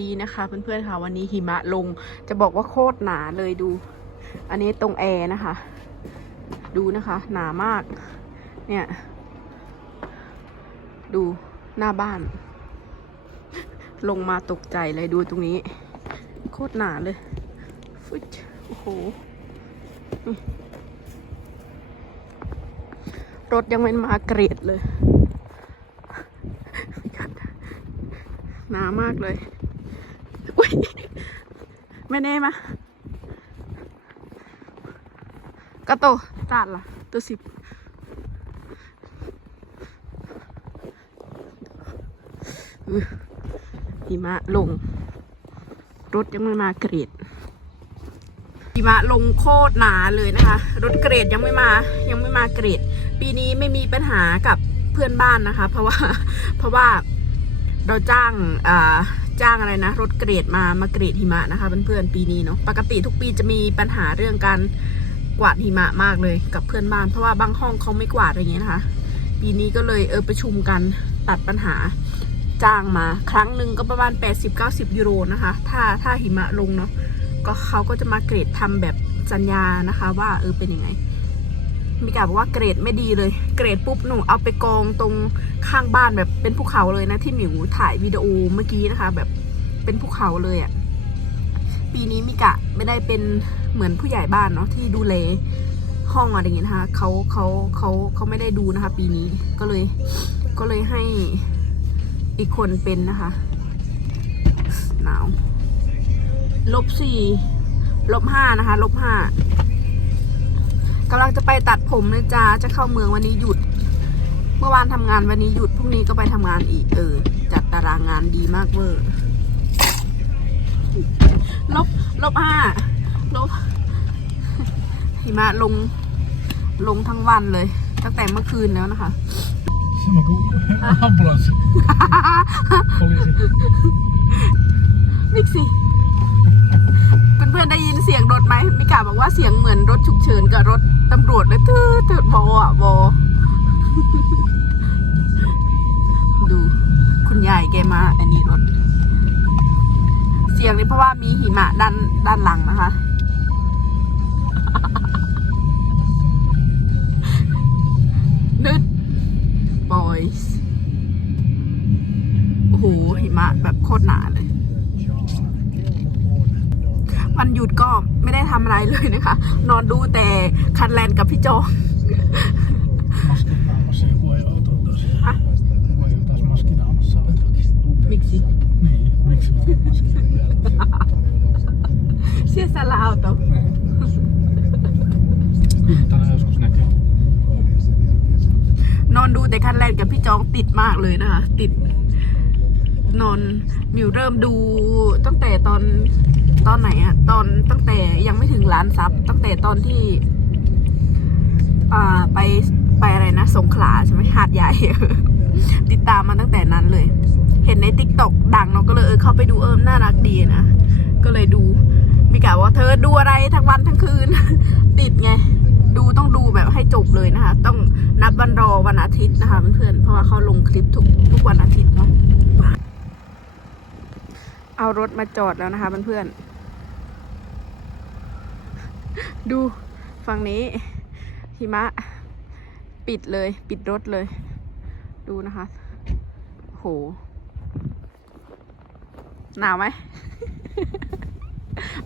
ดีนะคะเพื่อนๆค่ะวันนี้หิมะลงจะบอกว่าโคตรหนาเลยดู อันนี้ตรงแอร์นะคะ ดูนะคะ หนามาก เนี่ย ดูหน้าบ้าน ลงมาตกใจเลยดูตรงนี้ โคตรหนาเลยฟึดโอ้โหรถยังไม่มาเกรดเลยหนามากเลย ยไม่แน่มากระโตจานล่ะ ตัวสิบหิมะลง รถยังไม่มาเกรดหิมะลงโคตรหนาเลยนะคะ รถเกรดยังไม่มา ยังไม่มาเกรด ปีนี้ไม่มีปัญหากับเพื่อนบ้านนะคะ เพราะว่า เพราะว่าเราจ้างอ่า จ้างอะไรนะ รถเกรดมามาเกรดหิมะนะคะเพื่อนๆปีนี้เนาะปกติทุกปีจะมีปัญหาเรื่องการกวาดหิมะมากเลยกับเพื่อนบ้านเพราะว่าบางห้องเขาไม่กวาดอะไรอย่างเงี้ยนะคะ ปีนี้ก็เลยเออประชุมกันตัดปัญหาจ้างมา ครั้งหนึ่งก็ประมาณ 80-90 ยูโรนะคะ ถ้าถ้าหิมะลงเนาะก็เขาก็จะมาเกรดทำแบบสัญญานะคะ ว่าเออเป็นยังไง มีกาบอกว่าเกรดไม่ดีเลย เกรดปุ๊บหนูเอาไปกองตรงข้างบ้านแบบเป็นภูเขาเลยนะ ที่หมิวถ่ายวิดีโอเมื่อกี้นะคะ แบบเป็นภูเขาเลยอะ่ะปีนี้มิกะไม่ได้เป็นเหมือนผู้ใหญ่บ้านเนาะที่ดูแลห้องอะไรอย่างเงี้ยนะคะเขาเขาเขาเขาไม่ได้ดูนะคะ ปีนี้ก็เลย ก็เลยให้อีกคนเป็นนะคะ หนาวลบสี่ลบห้านะคะลบห้า กำลังจะไปตัดผมนะจ๊ะจะเข้าเมืองวันนี้หยุด เมื่อวานทำงานวันนี้หยุดพรุ่งนี้ก็ไปทำงานอีกเออ จัดตารางงานดีมากเวอร์ลบลบห้าลบหิมะลงลงทั้งวันเลย ตั้งแต่เมื่อคืนแล้วนะคะ Zeg maar goed. Ambulance. Politie. มิกซี่เพื่อนๆได้ยินเสียงรถไหมมิกาบอกว่าเสียงเหมือนรถฉุกเฉินกับรถ ตำรวจเลยตืดตืดบออะบอดู คุณยายแกมา อันนี้รถ เสียงนี้เพราะว่ามีหิมะด้านด้านหลังนะคะ วันหยุดก็ไม่ได้ทำอะไรเลยนะคะ นอนดูแต่คันแลนกับพี่โจ Maskin naamassa joku ei auto taas. Häh? Voi jo taas maski naamassa autokin. มิกซี่ Niin, miksi mä oon maskin vielä? เสียสละเอาตัว Niin. Kyllä täällä joskus näkee. นอนดูแต่คันแรกกับพี่จองติดมากเลยนะคะ ติดนอนมิวเริ่มดูตั้งแต่ตอน ตอนไหนอะตอนตั้งแต่ยังไม่ถึงล้านซับตั้งแต่ตอนที่ อ่าไปไปอะไรนะสงขลาใช่ไหมหาดใหญ่ ติดตามมาตั้งแต่นั้นเลย เห็นในติ๊กต็อกดังเนาะก็เลยเออเข้าไปดูเอิมน่ารักดีนะ ก็เลยดู มีกะว่าเธอดูอะไรทั้งวันทั้งคืน ติดไง ดูต้องดูแบบให้จบเลยนะคะ ต้องนับวันรอวันอาทิตย์นะคะเพื่อนเพราะว่าเขาลงคลิปทุกทุกวันอาทิตย์เนาะเอารถมาจอดแล้วนะคะเพื่อนๆ ดูฝั่งนี้หิมะ ปิดเลย ปิดรถเลย ดูนะคะ โห หนาวไหม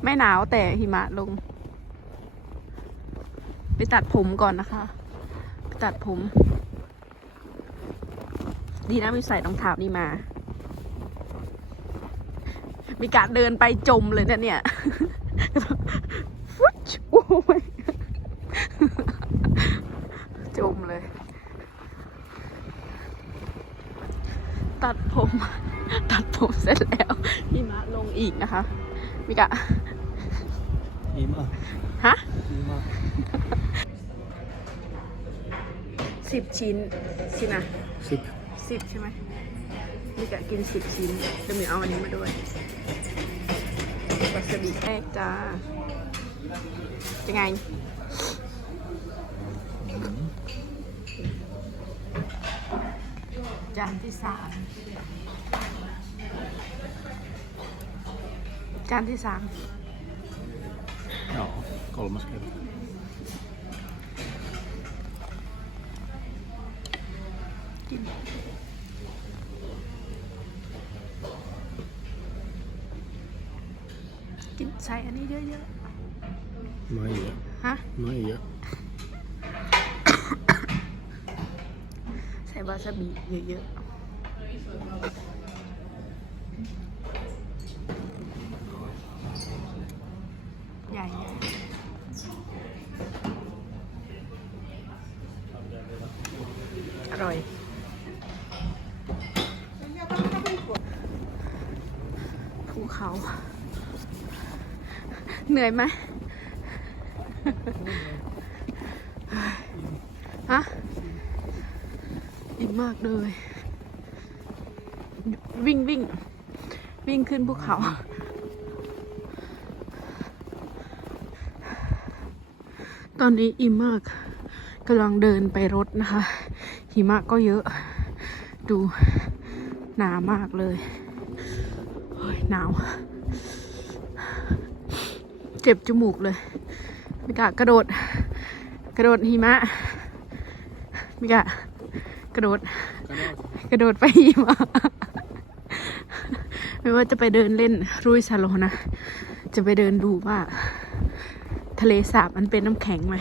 ไม่หนาวแต่หิมะลง ไปตัดผมก่อนนะคะ ไปตัดผม ดีนะมีใส่รองเท้านี่มา มีการเดินไปจมเลยนะเนี่ย ยจมเลย ตัดผม ตัดผมเสร็จแล้วพี่มะลงอีกนะคะ มิกะ Hima. ฮะ Hima. สิบชิ้นสินะ Sip. สิบใช่ไหมมิกะกินสิบชิ้นจะมีเอาอันนี้มาด้วยวาซาบิแรกจ้า ยังไง จานที่สามจานที่สาม Ja, kolmas kerta. กินกิน ใส่อันนี้เยอะ Maija. ๆฮะ Maija. ใส่วาซาบิเยอะๆ ใหญ่ๆอร่อย ภูเขา เหนื่อยไหม ฮะ อิ่มมาก เลย วิ่งวิ่ง วิ่งขึ้นภูเขา ตอนนี้อิ่มมากกำลังเดินไปรถนะคะ หิมะก็เยอะ ดูหนามากเลยเฮ้ยหนาว เจ็บจมูกเลยม่กล้ากระโดด กระโดดหิมะม่กล้า กระโดด กระโดดไปหิมะไม่ว่าจะไปเดินเล่นรุยซาโลนะ จะไปเดินดูว่า ทะเลสาบมันเป็นน้ำแข็งไหม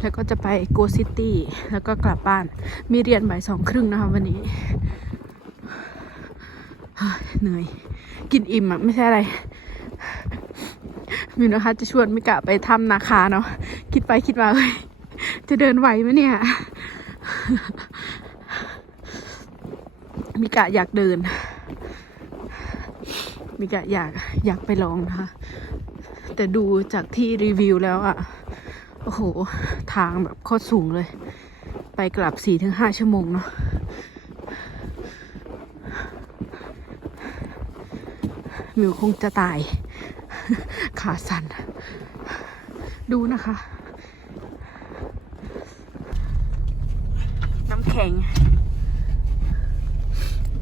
แล้วก็จะไปโกซิตี้ แล้วก็กลับบ้าน มีเรียนบ่ายสองครึ่งนะคะวันนี้เฮ้ยเหนื่อย กินอิ่มอะไม่ใช่อะไรมิวนะคะจะชวนมิกะไปทำนาคาเนาะ คิดไปคิดมาเฮ้ยจะเดินไหวไหมเนี่ยมิ กะอยากเดิน มิกะอยากอยากไปลองนะคะ แต่ดูจากที่รีวิวแล้วอะ่ะ โอ้โห ทางแบบโคตรสูงเลย ไปกลับสี่ถึงห้าชั่วโมงเนาะมิวคงจะตาย ขาสั่น ดูนะคะ น้ำแข็ง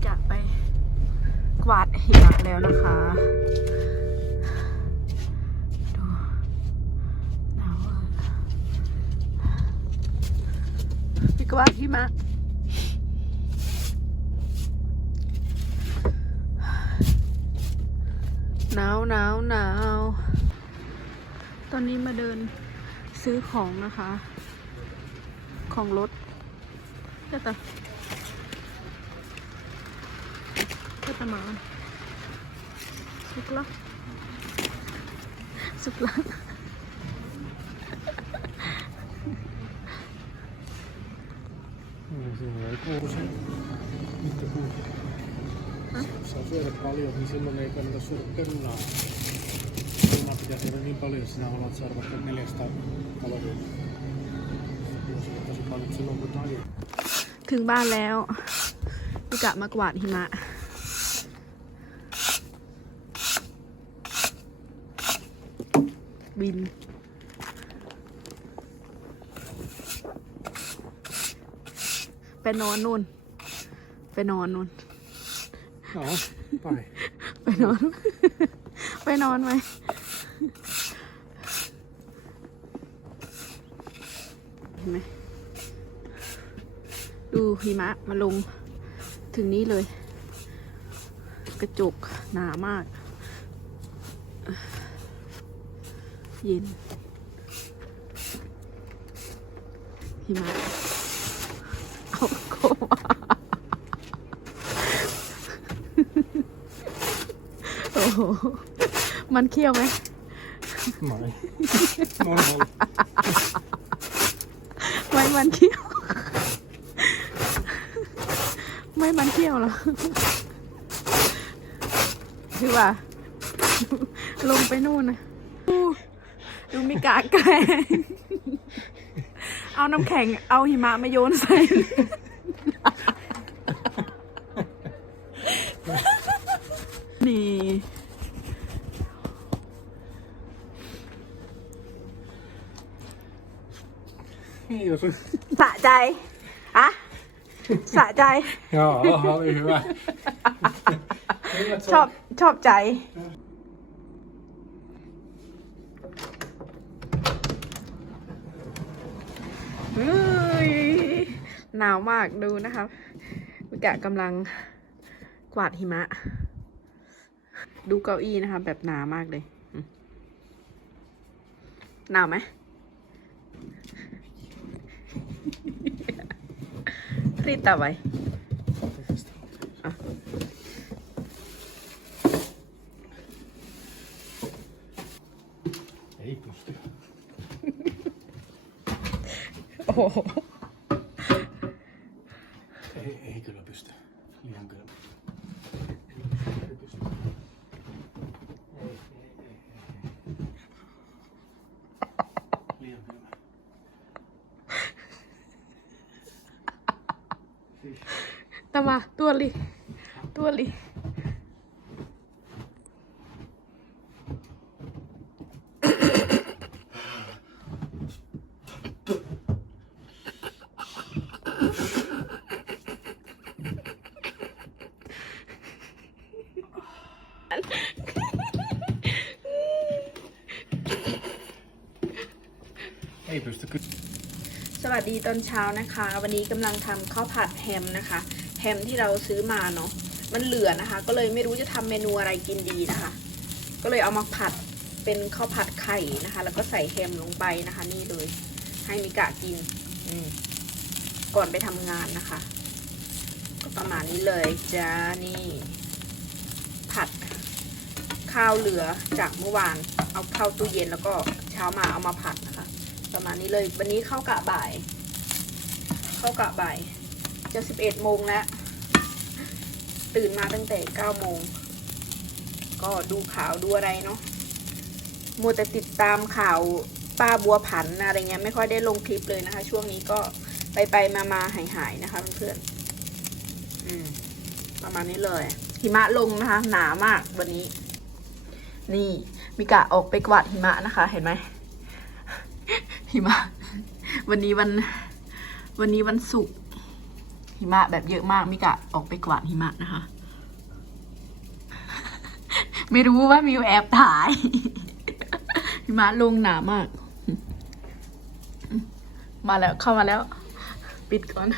จะไปกวาด หิมะแล้วนะคะดูหนาวพี่กวาหิมะหนาวหนาวหนาวตอนนี้มาเดินซื้อของนะคะ ของรถก็ต่ก็ต่มา สุกละสุกละ Niin, siinä ei kuusi. Mitkä kuusi? Jos saa syödä paljon, niin silloin ei kannata syödä perunaa. Perunaa pitää syödä niin paljon, että sinä haluat saada vaikka 400 kaloria. Jos syödä tosi paljon silloin, kun tajuu. ถึงบ้านแล้วพี่กะมากวาดหิมะ บิน ไปนอนนู่น ไปนอนนู่น Ja, ไป ไปนอน ไปนอนไหมเห็นไหมดูหิมะมาลงถึงนี้เลย กระจกหนามาก เย็นหิมะเอาโคมาโอ้โห มันเคี้ยวไหมไม่มองไม่มันเขี้ยว ไม่มันเขี้ยวเหรอคือว่า ลงไปนู่นนะ ดูดูมีกาแกล้งเอาน้ำแข็งเอาหิมะมาโยนใส่ นี่ Niin, jos... สะใจอะสะใจ Joo, oli hyvä. Hyvät ชอบชอบใจ หนาวมากดูนะคะวิกะกำลังกวาดหิมะ ดูเก้าอี้นะคะ แบบหนามากเลยหนาวไหมรีดตาไว้ Tämä tuoli, tuoli. Ei pysty วัสดีตอนเช้านะคะ วันนี้กำลังทำข้าวผัดแฮมนะคะ แฮมที่เราซื้อมาเนาะมันเหลือนะคะ ก็เลยไม่รู้จะทำเมนูอะไรกินดีนะคะ ก็เลยเอามาผัดเป็นข้าวผัดไข่นะคะ แล้วก็ใส่แฮมลงไปนะคะ นี่เลยให้มิกะกินก่อนไปทำงานนะคะ ก็ประมาณนี้เลยจ้านี่ ผัดข้าวเหลือจากเมื่อวาน เอาเข้าตู้เย็นแล้วก็เช้ามาเอามาผัดนะ ประมาณนี้เลย วันนี้เข้ากะบ่าย เข้ากะบ่าย จะสิบเอ็ดโมงแล้วตื่นมาตั้งแต่เก้าโมง ก็ดูข่าวดูอะไรเนาะมัวแต่ติดตามข่าวป้าบัวผันอะไรเงี้ยไม่ค่อยได้ลงคลิปเลยนะคะ ช่วงนี้ก็ไปไปมามาหายหายนะคะเพื่อนๆอืมประมาณนี้เลย หิมะลงนะคะ หนามากวันนี้ นี่มิกะออกไปกวาดหิมะนะคะ เห็นไหม หิมะ วันนี้วัน วันนี้วันศุกร์หิมะแบบเยอะมากมิกะออกไปกวาดหิมะนะคะ ไม่รู้ว่ามิวแอบถ่าย หิมะลงหนามาก มาแล้วเข้ามาแล้ว ปิดก่อน